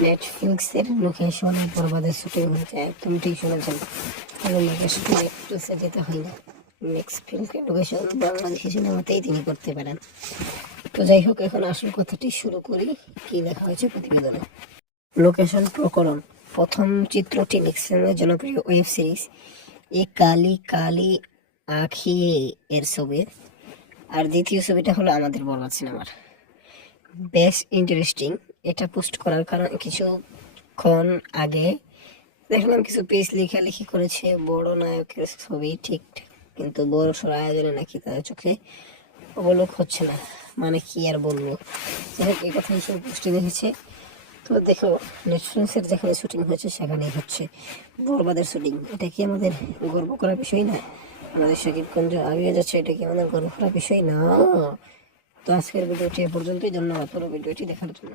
নেটফ্লিক্সের লোকেশনে বরবাদের শুটিং হয়েছে একদম ঠিক শুনেছেন। লোকেশন নেটফ্লিক্সে যেতে হয় না নেক্সট ফিল্মের লোকেশন বাংলাদেশি সিনেমাতেই তিনি করতে পারেন। তো যাই হোক, এখন আসল কথাটি শুরু করি, কি লেখা হয়েছে প্রতিবেদনে। লোকেশন প্রকরণ, প্রথম চিত্রটি নিক্সনের জনপ্রিয় ওয়েব সিরিজ এ কালি কালি আখিয়ে এর ছবি। আর দ্বিতীয় ছবিটা হলো আমাদের বরবাদ সিনেমার বেশ ইন্টারেস্টিং এটা পোস্ট করার কারণ কিছুক্ষণ আগে দেখলাম কিছু পেজ লেখালেখি করেছে, বড় নায়কের ছবি, ঠিক কিন্তু বড় সড় আয়োজনে নাকি তাদের চোখে অবলোক হচ্ছে না। মানে কি আর বলব? যাই হোক, এই কথা হিসেবে পোস্টে দেখেছে তো দেখো, নেটফ্লিক্সের যেখানে শুটিং হয়েছে, সেখানেই হচ্ছে বরবাদের শুটিং এটা কি আমাদের গর্ব করার বিষয় না? আমাদের শাকিব গঞ্জ আগিয়ে যাচ্ছে, এটা কি আমাদের গর্ব করার বিষয়? না। তো আজকের ভিডিওটি এ পর্যন্তই। ধন্যবাদ পুরো ভিডিওটি দেখার জন্য।